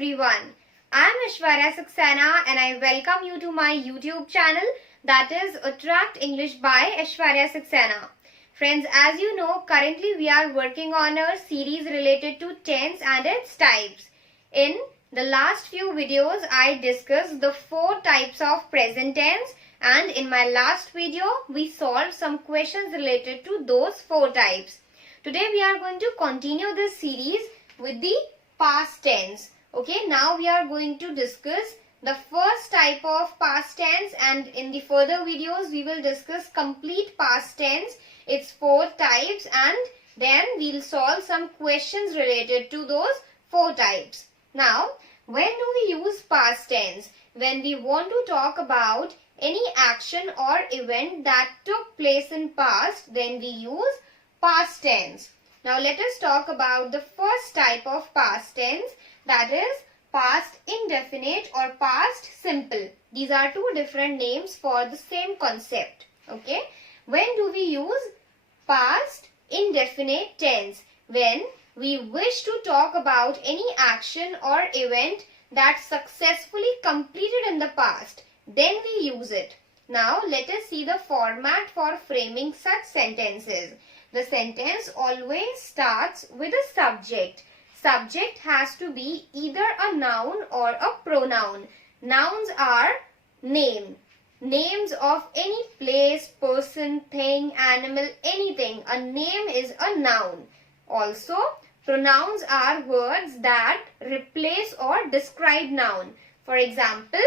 everyone. I am Aishwarya Saxena and I welcome you to my YouTube channel, that is Attract English by Aishwarya Saxena. Friends, as you know, currently we are working on a series related to tense and its types. In the last few videos, I discussed the 4 types of present tense, and in my last video, we solved some questions related to those 4 types. Today we are going to continue this series with the past tense. Okay, now we are going to discuss the first type of past tense, and in the further videos we will discuss complete past tense, its 4 types, and then we'll solve some questions related to those 4 types. Now, when do we use past tense? When we want to talk about any action or event that took place in past, then we use past tense. Now let us talk about the first type of past tense, that is past indefinite or past simple. These are 2 different names for the same concept. Okay. When do we use past indefinite tense? When we wish to talk about any action or event that successfully completed in the past, then we use it. Now let us see the format for framing such sentences. The sentence always starts with a subject. Subject has to be either a noun or a pronoun. Nouns are name. Names of any place, person, thing, animal, anything. A name is a noun. Also, pronouns are words that replace or describe noun. For example,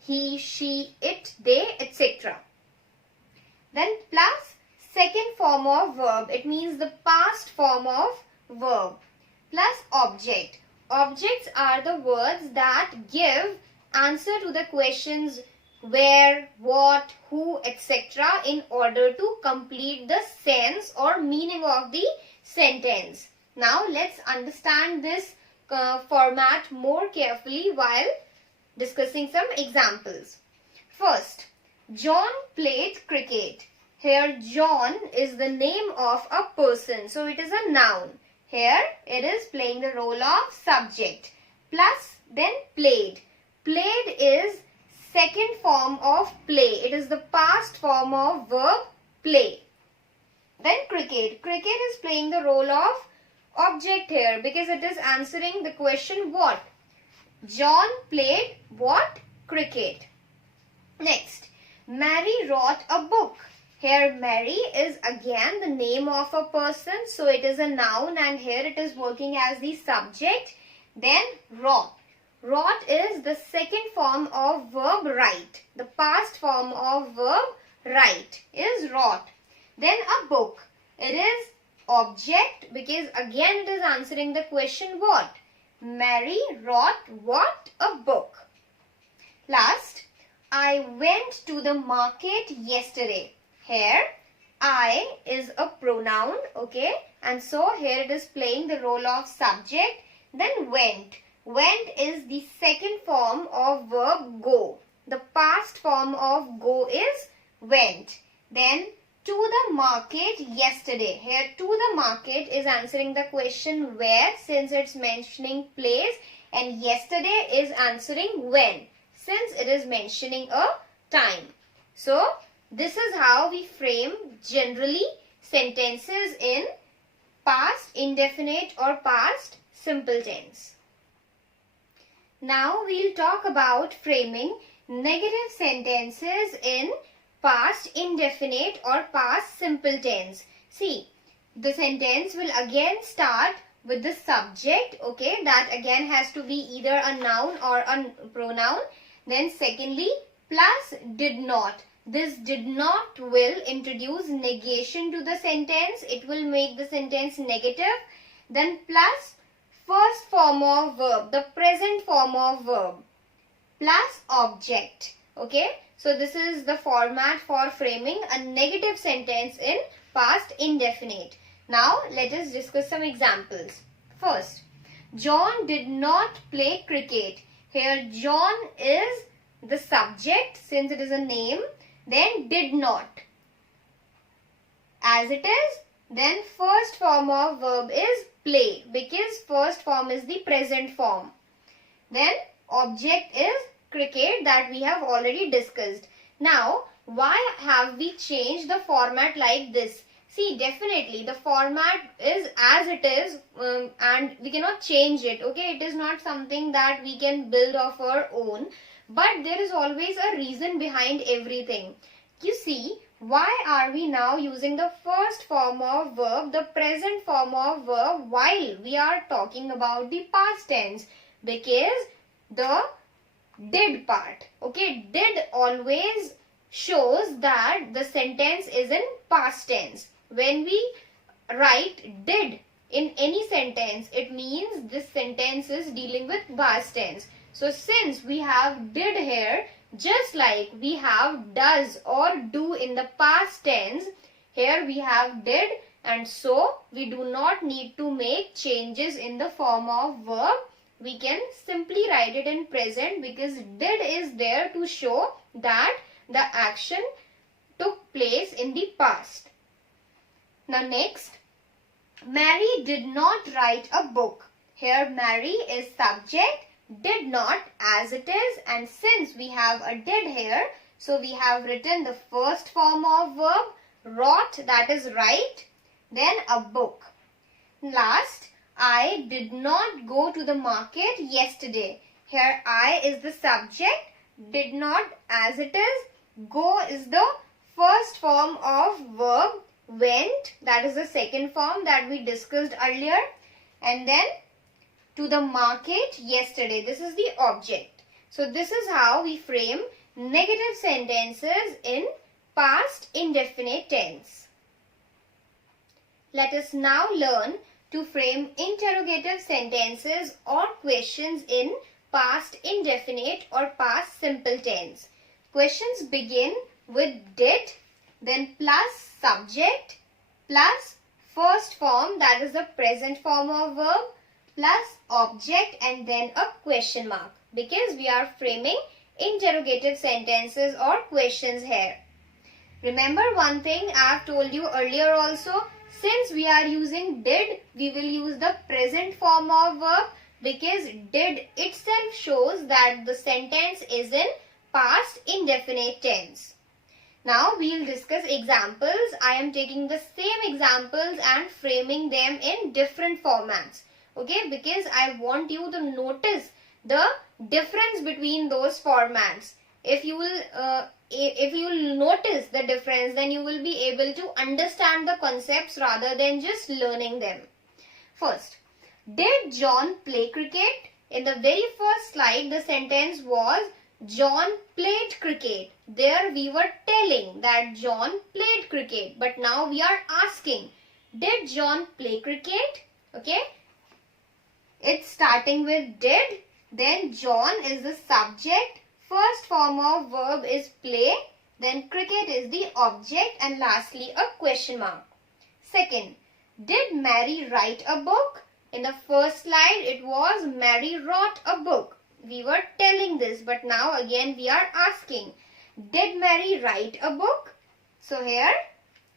he, she, it, they, etc. Then plus second form of verb. It means the past form of verb. Plus object. Objects are the words that give answer to the questions where, what, who, etc. in order to complete the sense or meaning of the sentence. Now let's understand this format more carefully while discussing some examples. First, John played cricket. Here John is the name of a person, so it is a noun. Here it is playing the role of subject. Plus then played. Played is second form of play. It is the past form of verb play. Then cricket. Cricket is playing the role of object here because it is answering the question what? John played what? Cricket. Next, Mary wrote a book. Here Mary is again the name of a person, so it is a noun, and here it is working as the subject. Then wrote. Wrote is the second form of verb write. The past form of verb write is wrote. Then a book. It is object because again it is answering the question what? Mary wrote what? A book. Last, I went to the market yesterday. Here, I is a pronoun, okay, and so here it is playing the role of subject. Then went. Went is the second form of verb go. The past form of go is went. Then to the market yesterday. Here to the market is answering the question where, since it's mentioning place, and yesterday is answering when, since it is mentioning a time. So this is how we frame generally sentences in past indefinite or past simple tense. Now we'll talk about framing negative sentences in past indefinite or past simple tense. See, the sentence will again start with the subject, okay, that again has to be either a noun or a pronoun. Then secondly, plus did not. This did not will introduce negation to the sentence. It will make the sentence negative. Then plus first form of verb, the present form of verb, plus object. Okay. So this is the format for framing a negative sentence in past indefinite. Now let us discuss some examples. First, John did not play cricket. Here John is the subject since it is a name. Then did not. As it is, then first form of verb is play because first form is the present form. Then object is cricket that we have already discussed. Now, why have we changed the format like this? See, definitely the format is as it is and we cannot change it. Okay, it is not something that we can build of our own. But there is always a reason behind everything. You see, why are we now using the first form of verb, the present form of verb, while we are talking about the past tense? Because the did part. Okay, did always shows that the sentence is in past tense. When we write did in any sentence, it means this sentence is dealing with past tense. So since we have did here, just like we have does or do in the past tense, here we have did, and so we do not need to make changes in the form of verb. We can simply write it in present because did is there to show that the action took place in the past. Now next, Mary did not write a book. Here Mary is subject, did not as it is, and since we have a did here, so we have written the first form of verb, wrote, that is write, then a book. Last, I did not go to the market yesterday. Here I is the subject, did not as it is, go is the first form of verb, went, that is the second form that we discussed earlier, and then to the market yesterday. This is the object. So this is how we frame negative sentences in past indefinite tense. Let us now learn to frame interrogative sentences or questions in past indefinite or past simple tense. Questions begin with did, then plus subject, plus first form, that is the present form of verb, plus object, and then a question mark, because we are framing interrogative sentences or questions here. Remember one thing I have told you earlier also, since we are using did, we will use the present form of verb because did itself shows that the sentence is in past indefinite tense. Now we will discuss examples. I am taking the same examples and framing them in different formats. Okay, because I want you to notice the difference between those formats. If you will notice the difference, then you will be able to understand the concepts rather than just learning them. First, did John play cricket? In the very first slide, the sentence was John played cricket. There we were telling that John played cricket. But now we are asking, did John play cricket? Okay. It's starting with did. Then John is the subject. First form of verb is play. Then cricket is the object. And lastly a question mark. Second, did Mary write a book? In the first slide it was Mary wrote a book. We were telling this, but now again we are asking, did Mary write a book? So here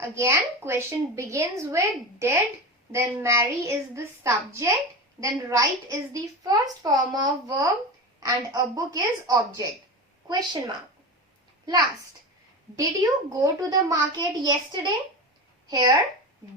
again question begins with did, then Mary is the subject, then write is the first form of verb, and a book is object. Question mark. Last, did you go to the market yesterday? Here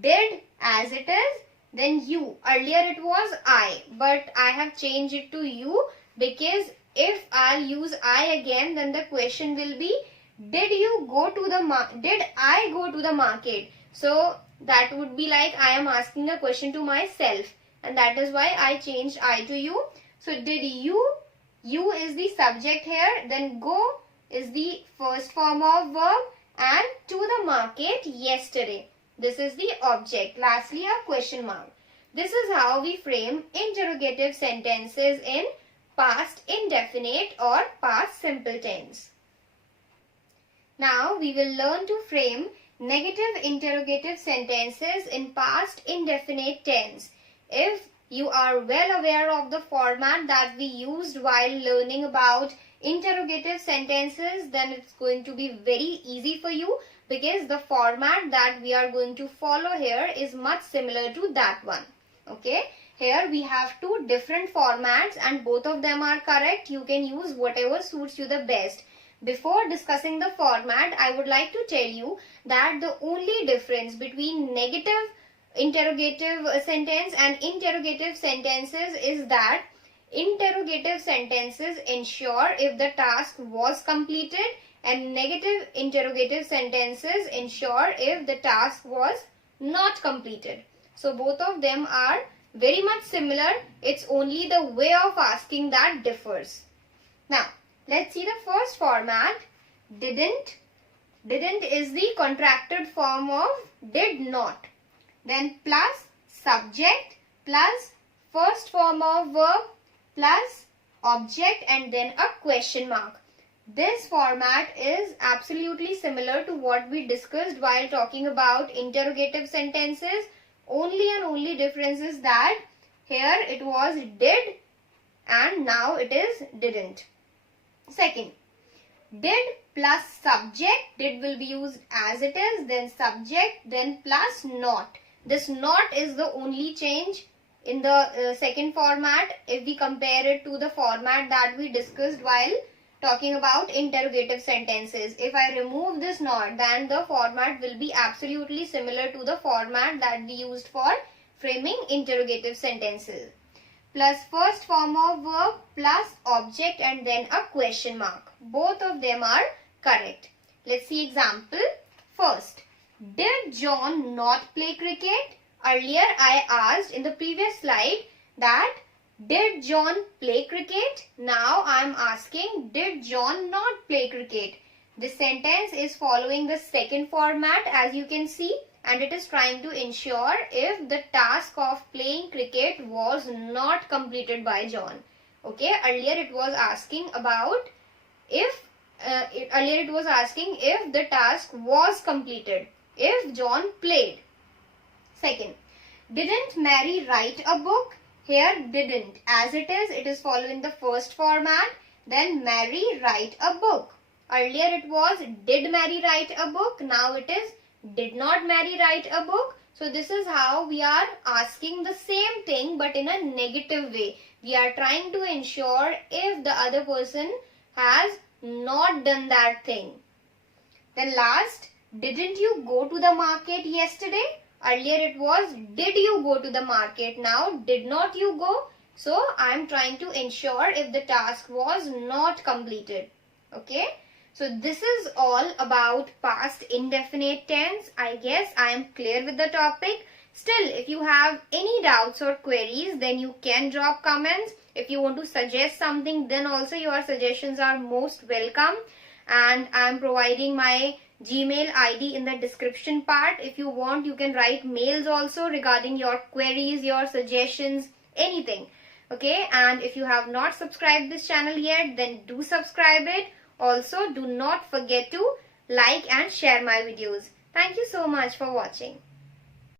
did as it is, then you. Earlier it was I, but I have changed it to you because if I'll use I again, then the question will be, did I go to the market? So that would be like I am asking a question to myself, and that is why I changed I to you. So did you is the subject here, then go is the first form of verb, and to the market yesterday. This is the object. Lastly a question mark. This is how we frame interrogative sentences in past indefinite or past simple tense. Now we will learn to frame negative interrogative sentences in past indefinite tense. If you are well aware of the format that we used while learning about interrogative sentences, then it's going to be very easy for you because the format that we are going to follow here is much similar to that one. Okay. here we have two different formats and both of them are correct. You can use whatever suits you the best. Before discussing the format, I would like to tell you that the only difference between negative interrogative sentence and interrogative sentences is that interrogative sentences ensure if the task was completed and negative interrogative sentences ensure if the task was not completed. So both of them are very much similar. It's only the way of asking that differs. Now, let's see the first format. Didn't. Didn't is the contracted form of did not. Then plus subject plus first form of verb plus object and then a question mark. This format is absolutely similar to what we discussed while talking about interrogative sentences. Only and only difference is that here it was did and now it is didn't. Second, did plus subject. Did will be used as it is, then subject, then plus not. This not is the only change in the second format if we compare it to the format that we discussed while talking about interrogative sentences. If I remove this not, then the format will be absolutely similar to the format that we used for framing interrogative sentences. Plus first form of verb plus object and then a question mark. Both of them are correct. Let's see example. First, did John not play cricket? Earlier I asked in the previous slide that did John play cricket? Now I am asking, did John not play cricket? This sentence is following the second format as you can see, and it is trying to ensure if the task of playing cricket was not completed by John. Okay, earlier it was asking about if the task was completed, if John played. Second, didn't Mary write a book? Here didn't, as it is following the first format. Then Mary write a book. Earlier it was did Mary write a book. Now it is did not Mary write a book. So this is how we are asking the same thing but in a negative way. We are trying to ensure if the other person has not done that thing. Then last, didn't you go to the market yesterday? Earlier it was did you go to the market. Now did not you go. So I am trying to ensure if the task was not completed. Okay. So this is all about past indefinite tense. I guess I am clear with the topic. Still, if you have any doubts or queries, then you can drop comments. If you want to suggest something, then also your suggestions are most welcome. And I am providing my Gmail ID in the description part. If you want, you can write mails also regarding your queries, your suggestions, anything. Okay, and if you have not subscribed this channel yet, then do subscribe it. Also, do not forget to like and share my videos. Thank you so much for watching.